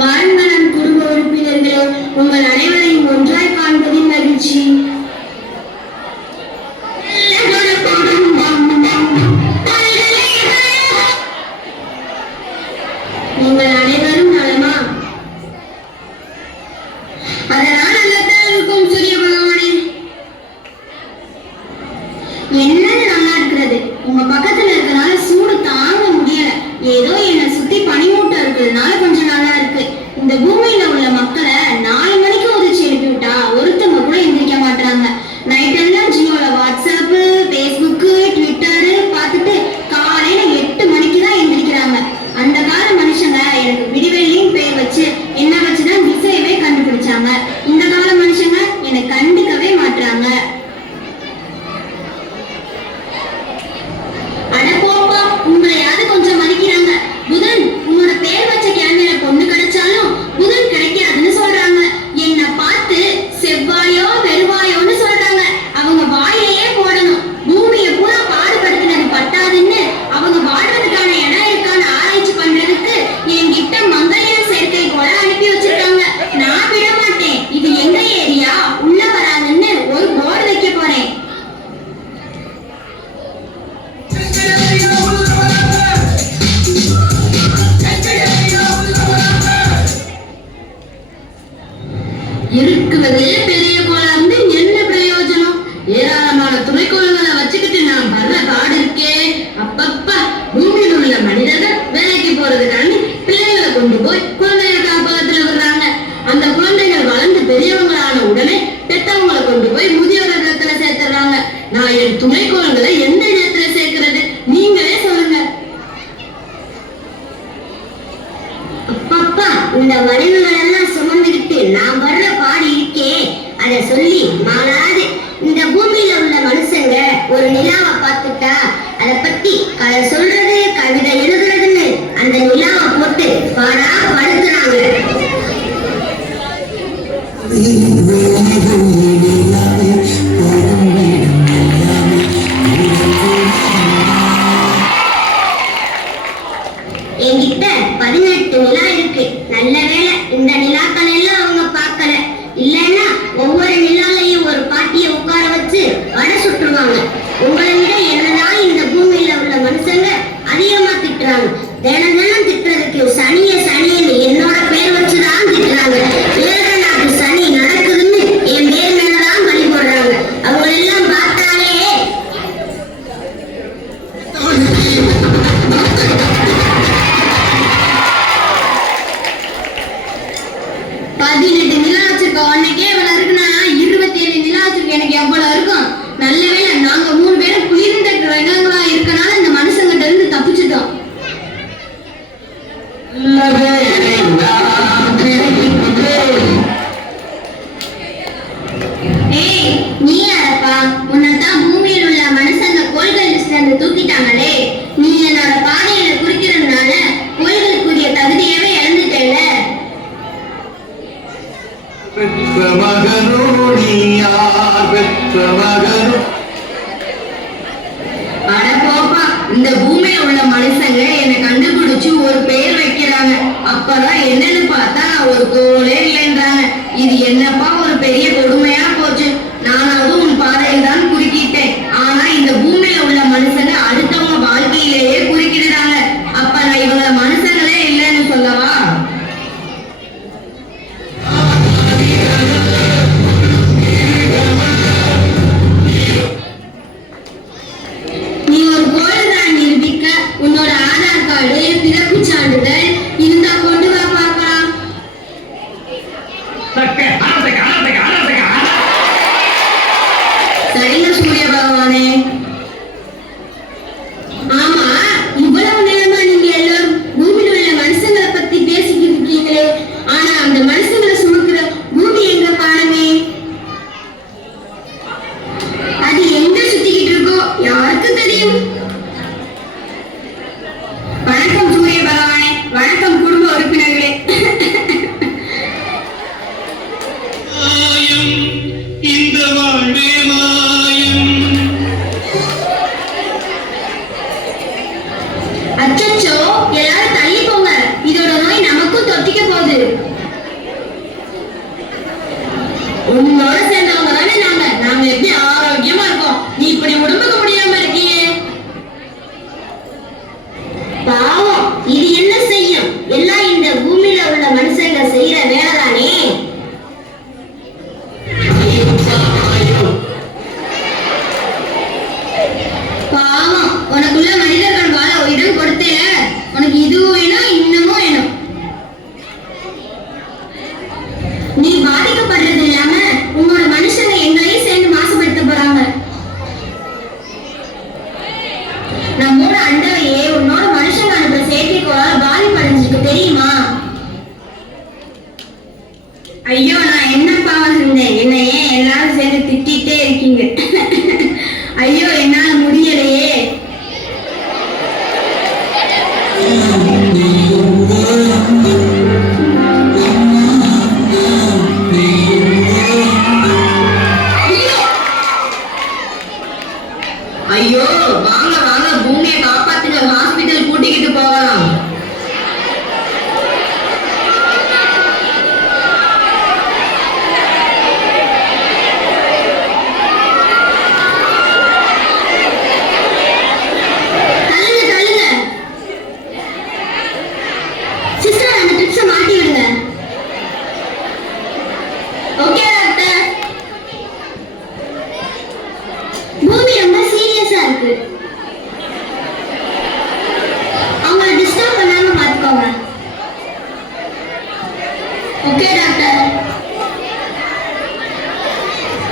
வாழ்மனம் குடும்ப உறுப்பினர்களே, உங்கள் அனைவரையும் ஒன்றாய் காண்பதில் மகிழ்ச்சி. நீங்கள் அனைவரும் நலமா? அதனால் நல்லதான் இருக்கும் சூரிய பகவானே. என்னது நல்லா இருக்கிறது? உங்க பக்கத்துல இருக்கிறனால சூடு தாங்க முடியல. ஏதோ என்னை சுத்தி பனிமூட்டம் இருக்கிறதுனால கொஞ்சம் நல்லா இருக்கு. இந்த பூமியில உள்ள மக்களை 4 மணிக்கு உதிச்சு எழுப்பி விட்டா ஒருத்தவங்க கூட எந்திரிக்க மாட்டாங்க. நைட் எல்லாம் ஜியோல வாட்ஸ்அப், பேஸ்புக், ட்விட்டர் பார்த்துட்டு காலையில 8 மணிக்கு தான் எந்திரிக்கிறாங்க. அந்த கால மனுஷங்க எனக்கு விடிவெள்ளியும் பேர் வச்சு என்ன வச்சுதான் திசையவே கண்டுபிடிச்சாங்க. இந்த கால மனுஷங்க என்னை கண்டுக்கவே மாட்டாங்க. அட போப்பா, உங்களையாவது கொஞ்சம் மதிக்கிறாங்க. புதன், உன்னோட பேர் வச்ச கேமரா பொண்ணு கிடைச்சாலும் புதன் கிடைக்காதுன்னு சொல்றாங்க. என்ன பார்த்து செவ்வாயோ வெறுவாயோன்னு சொல்றாங்க. அவங்க வாயிலேயே போடணும். பூமியை பூரா பாடுபடுத்தினது பட்டாதுன்னு அவங்க வாழ்றதுக்கான இடம் இருக்கான்னு ஆராய்ச்சி பண்றதுக்கு என்கிட்ட மங்கல்ய சேர்க்கை கூட அனுப்பி வச்சிருக்காங்க. நான் விட மாட்டேன். இது எங்க ஏரியா, உள்ள வராதுன்னு ஒரு போர்டு வைக்க போறேன். இருக்குவதே பெரிய கோளாறு, என்ன பிரயோஜனம்? ஏராளமான துணைக்கோள்களை வச்சுக்கிட்டு நான் வர்ற காடு இருக்கே. அப்பப்பா, பூமியில் உள்ள மனிதர்கள் வேலைக்கு போறதுக்காண்டி பிள்ளைகளை கொண்டு போய் குழந்தைகள் காப்பகத்துல விடுறாங்க. அந்த குழந்தைகள் வளர்ந்து பெரியவங்களான உடனே பெற்றவங்களை கொண்டு போய் முதியோர் இடத்துல சேர்த்துறாங்க. நான் என் துணைக்கோள்களை எந்த இடத்துல சேர்க்கிறது? நீங்களே சொல்லுங்க. அப்பப்பா, இந்த வடிவுகள் எல்லாம் சுமந்துக்கிட்டு நான் வர்ற பாடி இருக்கே, அதை சொல்லி மாறாது. இந்த பூமியில உள்ள மனுஷங்க ஒரு நிலாவை பார்த்துட்டா அதை பத்தி கதை சொல்றது, கவிதை எழுதுறதுன்னு அந்த நிலாவை போட்டு பாடா படுத்துறாங்க. என்கிட்ட 18 நிலா இருக்கு. நல்ல வேலை இந்த நிலாக்கள் எல்லாம் அவங்க பார்க்கல. இல்லைன்னா ஒவ்வொரு நிலாலையும் ஒரு பாட்டியை உட்கார வச்சு வடை சுட்டுருவாங்க. உங்களை விட என்னதான் இந்த பூமியில உள்ள மனுஷங்க அதிகமா திட்டுறாங்க. தினம் தினம் திட்டுறதுக்கு சனின்னு என்னோட பேர் வச்சுதான் திட்டுறாங்க. ஏழரை நாட்டு சனி நடக்குதுன்னு என் பேர் மேலதான் பலி போடுறாங்க. அவங்க எல்லாம் பார்த்தாலே 18 நிலா வச்சிருக்க உன்னைக்கே எவ்வளவு இருக்குன்னா 27 நிலா வச்சிருக்க எனக்கு எவ்வளவு இருக்கும்? நல்ல வேலை நாங்க 3 பேரும் குளிர்ந்த கிரகங்களா இருக்கனால இந்த மனுஷங்கிட்ட இருந்து தப்பிச்சுட்டோம். ஏய், நீ யாரப்பா? உன்னதான் பூமியில் உள்ள மனுஷங்க கோள்கள் லிஸ்ட்ல இருந்து தூக்கிட்டாங்களே. நீ என்னோட பாதையில குறிக்கிறதுனால கோள்களுக்குரிய தகுதியவே இழந்துட்டேல. அட போப்பா, இந்த பூமியில உள்ள மனுஷங்க என்னை கண்டுபிடிச்சு ஒரு பேர் வைக்கிறாங்க. அப்பதான் என்னன்னு பார்த்தா நான் ஒரு கோளே இல்லைன்றாங்க. இது என்னப்பா ஒரு பெரிய கொடுமையா போச்சு. நானாவது உன் பாதையில் தான் குறுக்கிட்டேன். ஆனா இந்த பூமியில உள்ள மனுஷங்க அடுத்தவங்க வாழ்க்கையிலேயே குறுக்கிடுறாங்க. அப்ப நான் இவங்க மனுஷங்களே இல்லைன்னு சொல்லவா? நீ ஒரு கோள்தான் நிரூபிக்க உன்னோட ஆதார் கார்டு, பிறப்பு சான்றிதழ் இருந்தா கொண்டு வா பார்க்கலாம். நீ பாதிக்கப்படுறது இல்லாம உன்னோட மனுஷங்க எங்களையும் சேர்ந்து மாசுபடுத்த போறாங்க. நம்மோட அண்டவையே உன்னோட மனுஷங்க அனுப்புற செயற்கைக்கோளால் பாதிப்படைஞ்சிருக்கு தெரியுமா? ஐயோ, நான் என்னப்பா இருந்தேன், என்ன ஏன் எல்லாரும் சேர்ந்து திட்டிகிட்டே இருக்கீங்க? ஐயோ, என்னால முடியலையே. ஐயோ, வாங்க வாங்க, பூமியை காப்பாத்துங்க, ஹாஸ்பிட்டல் கூட்டிக்கிட்டு போகலாம்.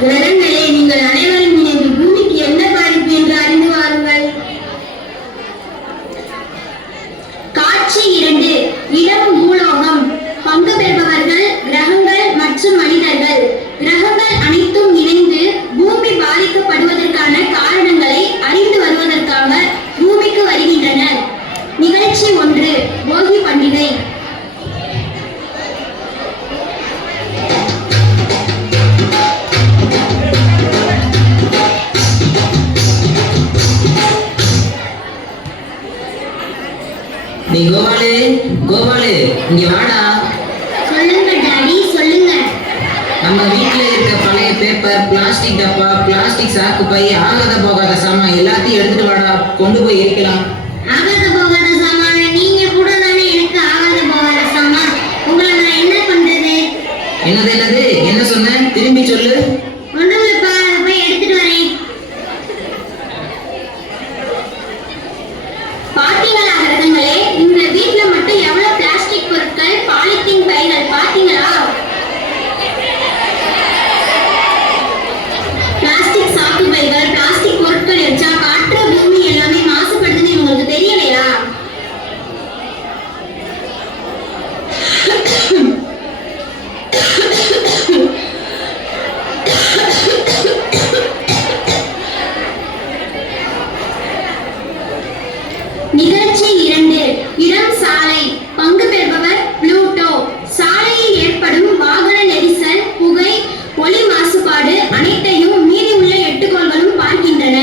கிரகங்களே, நீங்கள் அனைவரும் இணைந்து பூமிக்கு என்ன பாதிப்பு என்று அறிந்து வாருங்கள். காட்சி 2. இடம் பூலோகம். பங்கு பெறுபவர்கள் கிரகங்கள் மற்றும் மனிதர்கள். கிரகங்கள் அனைத்தும் இணைந்து பூமி பாதிக்கப்படுவதற்கான காரணங்களை அறிந்து வருவதற்காக பூமிக்கு வருகின்றனர். நிகழ்ச்சி 1. போகி பண்டிகை. நீ கோபாலு, கோபாலு, இங்க வாடா. சொல்லுங்க டாடி, சொல்லுங்க. நம்ம வீட்டுல இருக்க பழைய பேப்பர், பிளாஸ்டிக் டப்பா, பிளாஸ்டிக் சாக்கு பை, ஆகாத போகாத சாமான் எல்லாத்தையும் எடுத்துட்டு வாடா, கொண்டு போய் எரிக்கலாம். ஆகாத போகாத சாமான நீங்க கூட தானே எனக்கு ஆகாத போகாத சாமான். உங்களை நான் என்ன பண்றது? என்னது என்னது என்ன சொன்ன? திரும்பி சொல்லு. ஒண்ணுமில்லப்பா, அதை போய் எடுத்துட்டு வரேன். பாத்தீங்களா கிரகங்களே, இந்த வீட்டுல மட்டும் எவ்வளவு பிளாஸ்டிக் பொருட்கள், பாலித்தீன் பைகள் பாத்தீங்களா? பிளாஸ்டிக் சாக்கு பைகள், பிளாஸ்டிக் பொருட்கள் எரிச்சா காற்று, பூமி எல்லாமே மாசுபடுதுன்னு உங்களுக்கு தெரியலையா? நிகழ்ச்சி 2. இடம் சாலை. பங்கு பெறுபவர் புளூட்டோ. சாலையில் ஏற்படும் வாகன நெரிசல், புகை, ஒலி மாசுபாடு அனைத்தையும் மீதி உள்ள 8 கோள்களும் பார்க்கின்றன.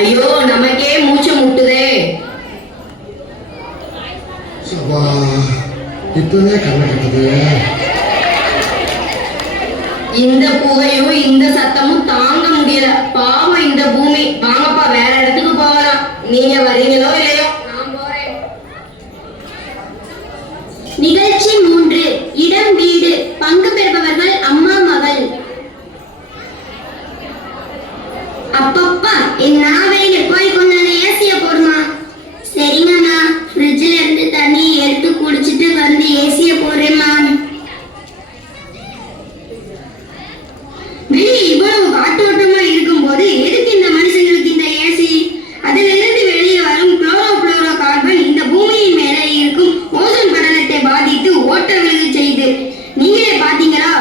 ஐயோ, நமக்கே மூச்சு முட்டுதே. இப்பவே கண்ணை கட்டுது. இந்த புகையும் இந்த சத்தமும் தாங்க முடியல. பாவம் இந்த பூமி. வாங்கப்பா, வேற இடத்துக்கு போகலாம். நீங்க வரீங்களோ இல்லையோ, நான் போறேன். நிகழ்ச்சி 3. இடம் வீடு. பங்கு பெறுபவர்கள் அம்மா மகள். அப்பப்பா, என்ன வேலை, போய் கொண்டு ஏசிய போடுமா? சரிங்கண்ணா, ஃப்ரிட்ஜ்ல இருந்து தண்ணி எடுத்து குடிச்சிட்டு வந்து ஏசிய போடுறேம்மா. வெளியே இவ்வளவு காற்றோட்டமா இருக்கும் போது எதுக்கு இந்த மனுஷங்களுக்கு இந்த ஏசி? அதில் இருந்து வெளியே வரும் குளோரோ கார்பன் இந்த பூமியின் மேல இருக்கும் ஓசோன் படலத்தை பாதித்து ஓட்ட விழுக செய்து. நீங்களே பாத்தீங்களா?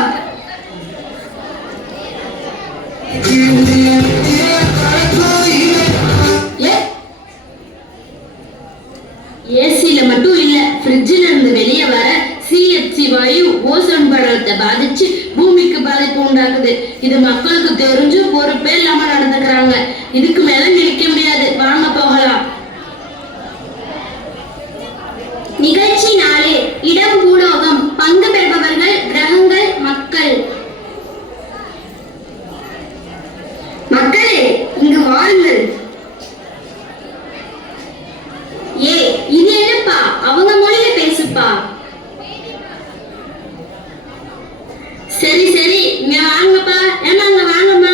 ஏசில மட்டும் இல்ல, ஃப்ரிட்ஜ்ல இருந்து வெளியே வர CFC வாயு ஓசோன் படலத்தை பாதிச்சு பூமிக்கு பாதிப்பு உண்டாக்குது. இது மக்களுக்கு தெரிஞ்சு பொறுப்பே இல்லாம நடந்துக்கிறாங்க. இதுக்கு மேல நினைக்க முடியாது. வாங்க போகலாம். நிகழ்ச்சி 4. இடம் பூலோகம். பங்கு பெறுபவர்கள் கிரகங்கள், மக்கள். மக்களே, இங்கு வாருங்கள். இது என்னப்பா? அவங்க மொழியில பேசுப்பா. சரி சரி, இங்க வாங்கப்பா. ஏமாங்க, வாங்கம்மா.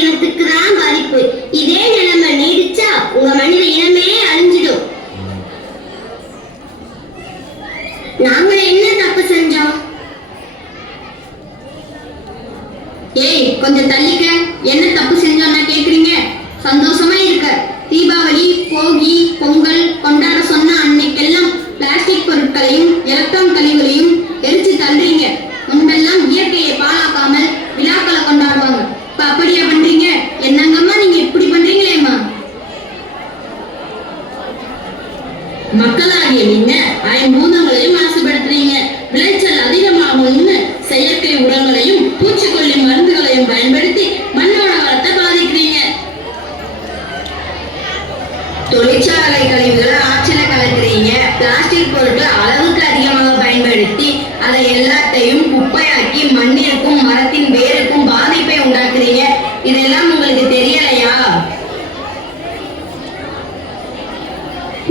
இனத்துக்கு தான் பாதிப்பு. இதே நிலைமை நீடிச்சா உங்க மனித இனமே அழிஞ்சிடும். நாங்க என்ன தப்பு செஞ்சோம்? ஏய், கொஞ்சம் தள்ளிக்க. என்ன தப்பு செஞ்சோம்னா கேக்குறீங்க? சந்தோஷமா இருக்க தீபாவளி, போகி, பொங்கல் கொண்டாட சொன்ன அன்னைக்கெல்லாம் பிளாஸ்டிக் பொருட்களையும் எலக்ட்ரான் கழிவுகளையும் எரிச்சு தள்ளுறீங்க. முன்பெல்லாம் இயற்கையை பாழாக்காமல் விழாக்களை கொண்டாடுவாங்க. இப்ப அப்படியா பண்றீங்க? என்னங்கம்மா நீங்க இப்படி பண்றீங்களேம்மா? மக்களாகிய நீங்க ஐம்பூதங்களையும் மாசுபடுத்துறீங்க. விளைச்சல் அதிகமாகும்னு செயற்கை உரங்களையும் பூச்சிக்கொல்லி மருந்துகளையும் பயன்படுத்தி மண்ணோட வளத்தை பாதிக்கிறீங்க. தொழிற்சாலை கழிவுகளை ஆற்றில கலக்குறீங்க. பிளாஸ்டிக் பொருட்கள் அளவுக்கு அதிகமாக பயன்படுத்தி அதை எல்லாத்தையும் குப்பையாக்கி மண்ணிற்கும் மரத்தின் வேருக்கும் பாதிப்பை உண்டாக்குறீங்க. இதெல்லாம் உங்களுக்கு தெரியலையா?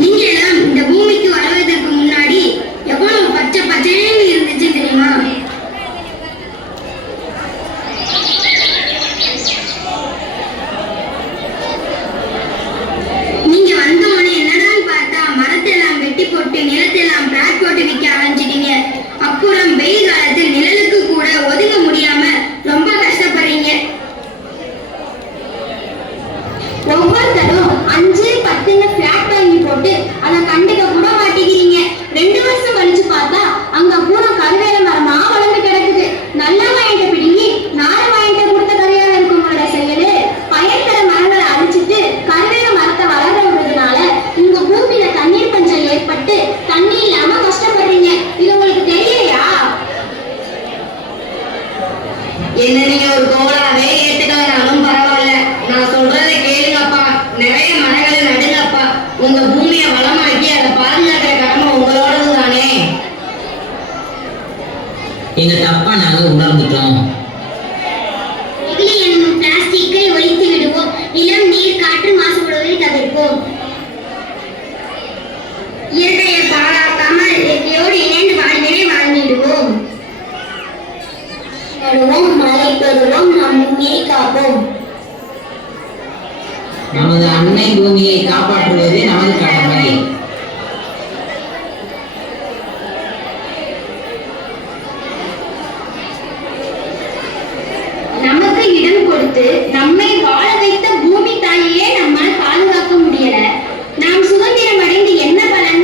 நீங்க எல்லாம் இந்த பூமிக்கு வருவதற்கு முன்னாடி எவ்வளவு பச்சை பச்சைன்னு இருந்துச்சு தெரியுமா? நீங்க வந்தோடனே என்னடான்னு பார்த்தா மரத்தெல்லாம் வெட்டி போட்டு நிலத்தெல்லாம் பிளாட் போட்டு விற்க ஆரம்பிச்சிட்டீங்க. அப்புறம் வெயில் காலத்தில் நிழலுக்கு கூட ஒதுங்க முடியாம ரொம்ப கஷ்டப்படுறீங்க. ஒவ்வொருத்தரும் 5, 10ன்னு பிளாட் வாங்கி போட்டு அதை கண்டுக்க கூட மாட்டேங்கிறீங்க. 2 வருஷம் கழிச்சு பார்த்தா அங்க பூரா கருவேல மரமா வளர்ந்து கிடக்குது. நல்ல வாங்கிட்ட பிடிங்கி நாலு வாங்கிட்ட கொடுத்த கரையால இருக்கவங்களோட செயலு பயன்தர மரங்களை அழிச்சிட்டு கருவேல மரத்தை வளர விடுறதுனால உங்க பூமியில தண்ணீர் பஞ்சம் ஏற்பட்டு தண்ணி இல்லாம கஷ்டப்படுறீங்க. இது உங்களுக்கு தெரியலையா? என்ன நீங்க ஒரு கோலாவே ஏத்துக்கலனாலும் பரவாயில்ல. நான் சொல்றதை கேளுங்கப்பா. நிறைய மரங்களை நடுங்கப்பா. உங்க பூமியை வளமாக்கி அதை பாதுகாக்கிற கடமை உங்களோடது தானே. எங்க தப்பா நாங்க உணர்ந்துட்டோம். நெகிழி என்னும் பிளாஸ்டிக்கை ஒழித்து விடுவோம். நிலம், நீர், காற்று மாசுபடுவதை தவிர்ப்போம். இயற்கையை பாழாக்காமல் இயற்கையோடு இணைந்து வாழ்வினை வாழ்ந்திடுவோம். நடுவோம், மழை பெறுவோம், நம் பூமியை காப்போம். நமது அன்னை பூமியை காப்பாற்றுவதே நமது கடமை. நமக்கு இடம் கொடுத்து நம்மை வாழ வைத்த பூமி தாயையே நம்மால் பாதுகாக்க முடியல. நாம் சுதந்திரம் அடைந்து என்ன பலன்?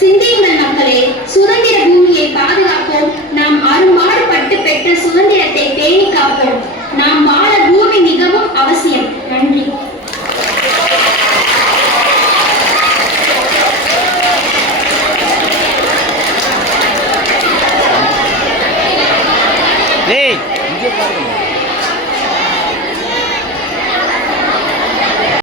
சிந்தியுங்கள் மக்களே, சுதந்திர பூமியை பாதுகாப்போம். நாம் அரும்பாடுபட்டு பெற்ற சுதந்திரத்தை பேணி காப்போம். நாம் வாழ பூமி மிகவும் அவசியம். நன்றி. ஏய் இங்கே பாருங்க.